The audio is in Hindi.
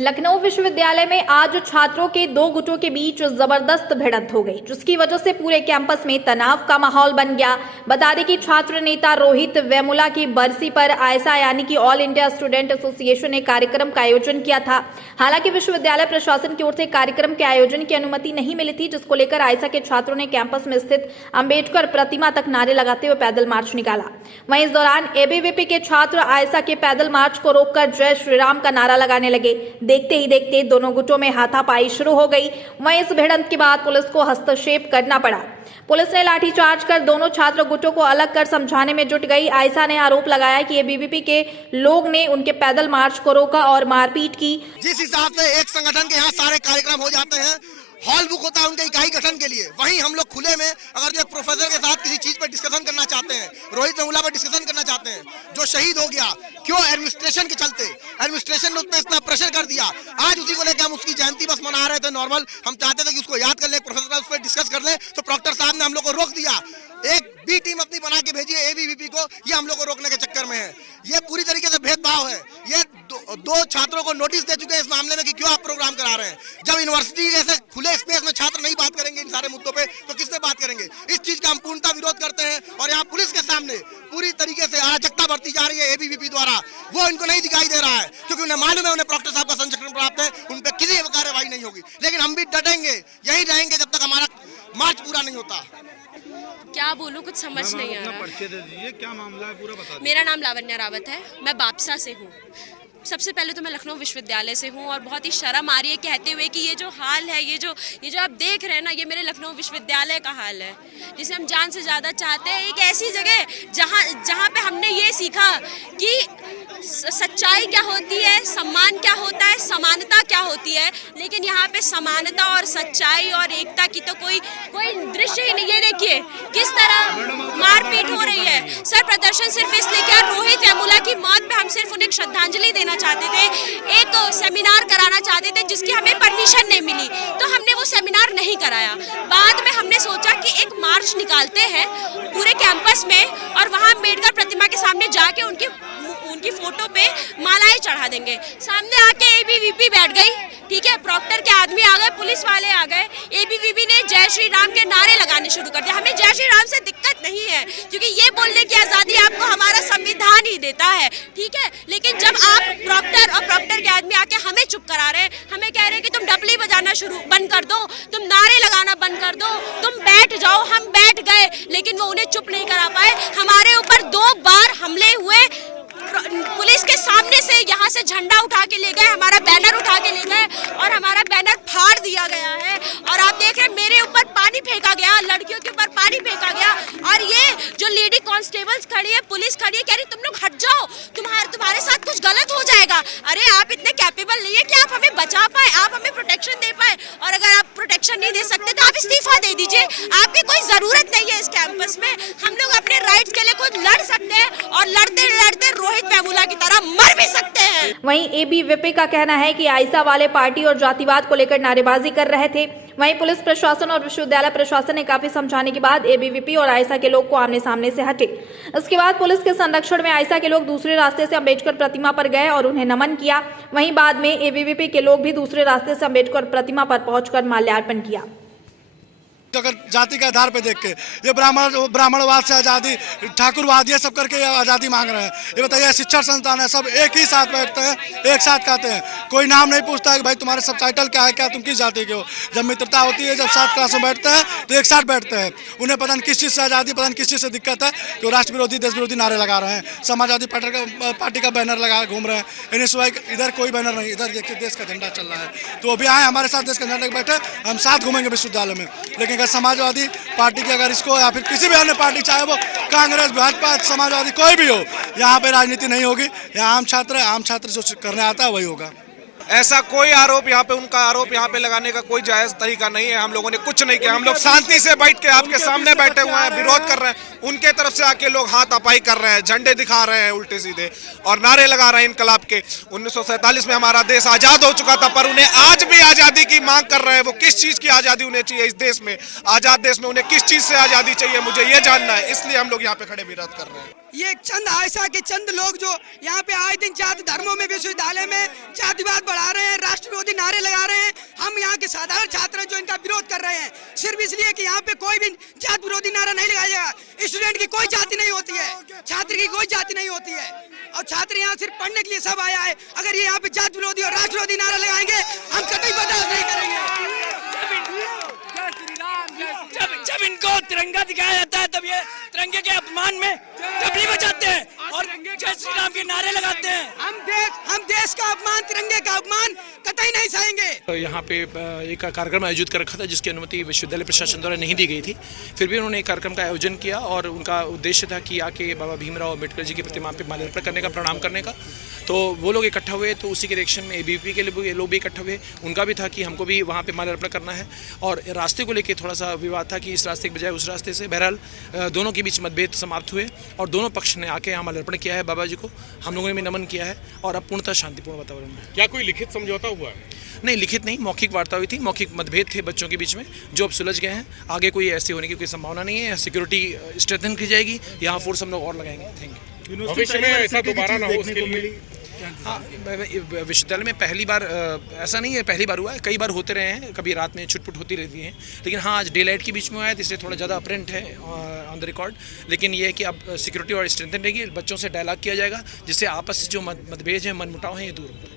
लखनऊ विश्वविद्यालय में आज छात्रों के दो गुटों के बीच जबरदस्त भिड़ंत हो गई, जिसकी वजह से पूरे कैंपस में तनाव का माहौल बन गया। बता दें कि छात्र नेता रोहित वेमुला की बरसी पर आयसा यानी कि ऑल इंडिया स्टूडेंट एसोसिएशन ने कार्यक्रम का आयोजन किया था। हालांकि विश्वविद्यालय प्रशासन की ओर से कार्यक्रम के आयोजन की अनुमति नहीं मिली थी, जिसको लेकर आयसा के छात्रों ने कैंपस में स्थित अंबेडकर प्रतिमा तक नारे लगाते हुए पैदल मार्च निकाला। वहीं इस दौरान एबीवीपी के छात्र आयसा के पैदल मार्च को रोककर जय श्री राम का नारा लगाने लगे। देखते ही देखते दोनों गुटों में हाथापाई शुरू हो गई। वहीं इस भिड़ंत के बाद पुलिस को हस्तक्षेप करना पड़ा। पुलिस ने लाठीचार्ज कर दोनों छात्र गुटों को अलग कर समझाने में जुट गई। आयसा ने आरोप लगाया कि एबीवीपी के लोग ने उनके पैदल मार्च को रोका और मारपीट की। जिस हिसाब से एक संगठन के यहाँ सारे कार्यक्रम हो जाते हैं, हॉल बुक होता है उनके इकाई गठन के लिए, वहीं हम लोग खुले में अगर जो एक प्रोफेसर के साथ किसी चीज पर डिस्कशन करना चाहते हैं, रोहित वेमुला पर डिस्कशन करना चाहते हैं, जो शहीद हो गया, क्यों एडमिनिस्ट्रेशन के चलते एडमिनिस्ट्रेशन ने उस पर इतना प्रेशर कर दिया। आज उसी को लेकर हम उसकी जयंती बस मना रहे थे नॉर्मल, हम चाहते थे कि उसको याद कर ले, प्रोफेसर उस पर डिस्कस कर ले, तो प्रॉक्टर साहब ने हम लोग को रोक दिया। एक बी टीम अपनी बना के भेजी है एबीवीपी को, ये हम लोग को रोकने के चक्कर में है। ये पूरी तरीके से भेदभाव है। ये दो छात्रों को नोटिस दे चुके हैं इस मामले में कि क्यों आप प्रोग्राम करा रहे हैं। जब यूनिवर्सिटी जैसे खुले स्पेस में छात्र नहीं बात करेंगे इन सारे मुद्दों पे, तो किससे बात करेंगे। इस चीज का हम पूर्णतः विरोध करते हैं और यहाँ पुलिस के सामने पूरी तरीके से अराजकता बरती जा रही है एबीवीपी द्वारा। वो इनको नहीं दिखाई दे रहा है क्योंकि उन्हें मालूम है, उन्हें प्रॉक्टर साहब का संरक्षण प्राप्त है, उन पर किसी कार्रवाई नहीं होगी। लेकिन हम भी डटेंगे, यही रहेंगे जब तक हमारा मार्च पूरा नहीं होता। क्या बोलूं, कुछ समझ नहीं आ रहा। परिचय दे दीजिए, क्या मामला है पूरा बता दीजिए। मेरा नाम लावण्या रावत है, मैं बापसा से हूँ। सबसे पहले तो मैं लखनऊ विश्वविद्यालय से हूँ और बहुत ही शर्म आ रही है कहते हुए कि ये जो हाल है, ये जो आप देख रहे हैं ना, ये मेरे लखनऊ विश्वविद्यालय का हाल है, जिसे हम जान से ज़्यादा चाहते हैं। एक ऐसी जगह जहाँ पे हमने ये सीखा कि सच्चाई क्या होती है, सम्मान क्या होता है, समानता क्या होती है, लेकिन यहाँ पे समानता और सच्चाई और एकता की तो कोई दृश्य ही नहीं है। देखिए किस तरह मारपीट हो रही है। सर, प्रदर्शन सिर्फ इसलिए किया, रोहित वेमुला की मौत पे हम सिर्फ उन्हें श्रद्धांजलि देना चाहते थे, एक सेमिनार कराना चाहते थे जिसकी हमें परमिशन नहीं मिली, तो हमने वो सेमिनार नहीं कराया। बाद में हमने सोचा कि एक मार्च निकालते हैं पूरे कैंपस में और वहाँ अम्बेडकर प्रतिमा के सामने जाके उनकी फोटो पे मालाएं चढ़ा देंगे। सामने आके एबीवीपी बैठ गई, ठीक है, प्रॉक्टर के आदमी आ गए, पुलिस वाले आ गए, एबीवीपी ने जय श्री राम के नारे लगाने शुरू कर दिया। हमें जय श्री राम से दिक्कत नहीं है क्योंकि ये बोलने की आज़ादी आपको हमारा संविधान ही देता है, ठीक है। लेकिन जब आप प्रॉक्टर के आदमी आके हमें चुप करा रहे हैं, हमें कह रहे हैं कि तुम डपली बजाना बंद कर दो, तुम नारे लगाना बंद कर दो, तुम बैठ जाओ। हम बैठ गए लेकिन वो उन्हें चुप नहीं करा पाए। हमारे ऊपर 2 बार हमले हुए, पुलिस के सामने से यहाँ से झंडा उठा के ले गए, हमारा बैनर उठा के ले गए और हमारा बैनर फाड़ दिया गया है। और आप देख रहे हैं मेरे ऊपर पानी फेंका गया, लड़कियों के ऊपर पानी फेंका गया। और ये जो लेडी कांस्टेबल्स खड़ी है, पुलिस खड़ी है, कह रही तुम लोग हट जाओ, तुम्हारे साथ कुछ गलत हो जाएगा। अरे आप इतने कैपेबल नहीं है कि आप हमें बचा पाए, आप हमें प्रोटेक्शन दे पाए। और अगर आप प्रोटेक्शन नहीं दे सकते तो आप इस्तीफा दे दीजिए, आपकी कोई जरूरत नहीं है इस कैंपस में। हम लोग अपने राइट्स के लिए खुद लड़ सकते हैं और लड़ते लड़ते रोहित वेमुला की तरह मर भी सकते हैं। वहीं एबीवीपी का कहना है कि आयसा वाले पार्टी और जातिवाद को लेकर नारेबाजी कर रहे थे। वहीं पुलिस प्रशासन और विश्वविद्यालय प्रशासन ने काफी समझाने के बाद एबीवीपी और आयसा के लोग को आमने सामने से हटे। इसके बाद पुलिस के संरक्षण में आयसा के लोग दूसरे रास्ते से अंबेडकर प्रतिमा पर गए और उन्हें नमन किया। वहीं बाद में एबीवीपी के लोग भी दूसरे रास्ते से अंबेडकर प्रतिमा पर पहुंचकर माल्यार्पण किया। अगर जाति के आधार पे देख के ये ब्राह्मणवाद से आज़ादी, ठाकुरवाद, ये सब करके आज़ादी मांग रहे हैं। ये बताइए, शिक्षण संस्थान है, सब एक ही साथ बैठते हैं, एक साथ खाते हैं, कोई नाम नहीं पूछता है कि भाई तुम्हारे सब टाइटल क्या है, क्या तुम किस जाति के हो। जब मित्रता होती है, जब साथ क्लास में बैठते हैं तो एक साथ बैठते हैं। उन्हें पता नहीं किस चीज़ से आज़ादी, पता नहीं किस चीज़ से दिक्कत है कि वो राष्ट्र विरोधी, देश विरोधी नारे लगा रहे हैं, समाजवादी पार्टी का बैनर लगा घूम रहे हैं। इन्हें सिवाय इधर कोई बैनर नहीं, इधर देखिए देश का झंडा चल रहा है। तो अभी आए हमारे साथ देश का झंडा बैठे, हम साथ घूमेंगे विश्वविद्यालय में। लेकिन अगर समाजवादी पार्टी की अगर इसको या फिर किसी भी अन्य पार्टी, चाहे वो कांग्रेस, भाजपा, समाजवादी कोई भी हो, यहाँ पे राजनीति नहीं होगी। यहाँ आम छात्र जो करने आता है वही होगा। ऐसा कोई आरोप यहाँ पे, उनका आरोप यहाँ पे लगाने का कोई जायज तरीका नहीं है। हम लोगों ने कुछ नहीं किया, हम लोग शांति से बैठ के आपके सामने बैठे हुए हैं, विरोध कर रहे हैं। उनके तरफ से आके लोग हाथापाई कर रहे हैं, झंडे दिखा रहे हैं उल्टे सीधे और नारे लगा रहे हैं इनकलाब के। 1947 में हमारा देश आजाद हो चुका था, पर उन्हें आज भी आजादी की मांग कर रहे हैं। वो किस चीज की आजादी उन्हें चाहिए इस देश में, आजाद देश में उन्हें किस चीज से आजादी चाहिए, मुझे ये जानना है। इसलिए हम लोग यहाँ पे खड़े विरोध कर रहे हैं। ये चंद आयसा के चंद लोग जो यहाँ पे आए दिन जाति धर्मों में विश्वविद्यालय में जातिवाद बढ़ा बढ़ा रहे हैं, राष्ट्र विरोधी नारे लगा रहे हैं। हम यहाँ के साधारण छात्र हैं जो इनका विरोध कर रहे हैं, सिर्फ इसलिए कि यहाँ पे कोई भी जात विरोधी नारा नहीं लगाया जाएगा। स्टूडेंट की कोई जाति नहीं होती है, छात्र की कोई जाति नहीं होती है, और छात्र यहाँ सिर्फ पढ़ने के लिए सब आया है। अगर ये यहाँ पे जात विरोधी और राष्ट्र विरोधी नारा लगाएंगे हम कतई बर्दाश्त नहीं करेंगे। जब इनको तिरंगा दिखाया जाता है तब ये तिरंगे के अपमान में तबली बजाते हैं और जय श्री राम के नारे लगाते हैं। हम देश का अपमान, तिरंगे का अपमान कतई नहीं सहेंगे। तो यहाँ पे एक कार्यक्रम आयोजित कर रखा था जिसकी अनुमति विश्वविद्यालय प्रशासन द्वारा नहीं दी गई थी, फिर भी उन्होंने एक कार्यक्रम का आयोजन किया और उनका उद्देश्य था कि आके बाबा भीमराव अम्बेडकर जी की प्रतिमा पे माल्यार्पण करने का, प्रणाम करने का। तो वो लोग इकट्ठा हुए, तो उसी के रिएक्शन में ABVP के लोग भी इकट्ठा हुए। उनका भी था कि हमको भी वहाँ पे माल्यार्पण करना है, और रास्ते को लेकर थोड़ा सा विवाद था कि इस रास्ते के बजाय उस रास्ते से। बहरहाल दोनों के बीच मतभेद समाप्त हुए और दोनों पक्ष ने आके यहाँ माल्यार्पण किया है बाबा जी को। हम लोगों ने भी नमन किया है और अब पूर्णतः शांतिपूर्ण वातावरण में। क्या कोई लिखित समझौता हुआ है? नहीं, लिखित नहीं, मौखिक वार्ता हुई थी। मौखिक मतभेद थे बच्चों के बीच में जो अब सुलझ गए हैं। आगे कोई ऐसे होने की कोई संभावना नहीं है। सिक्योरिटी स्ट्रेंथन की जाएगी, यहाँ फोर्स हम लोग और लगाएंगे। Thank you. भविष्य में ऐसा दोबारा ना हो उसके लिए हाँ, विश्वविद्यालय में पहली बार ऐसा नहीं है, पहली बार हुआ है, कई बार होते रहे हैं, कभी रात में छुटपुट होती रहती हैं, लेकिन हाँ आज डे लाइट के बीच में आया तो इसलिए थोड़ा ज़्यादा अपरेंट है ऑन द रिकॉर्ड। लेकिन ये है कि अब सिक्योरिटी और स्ट्रेंथन रहेगी, बच्चों से डायलॉग किया जाएगा जिससे आपस से जो मतभेद है, मनमुटाव है, ये दूर हो।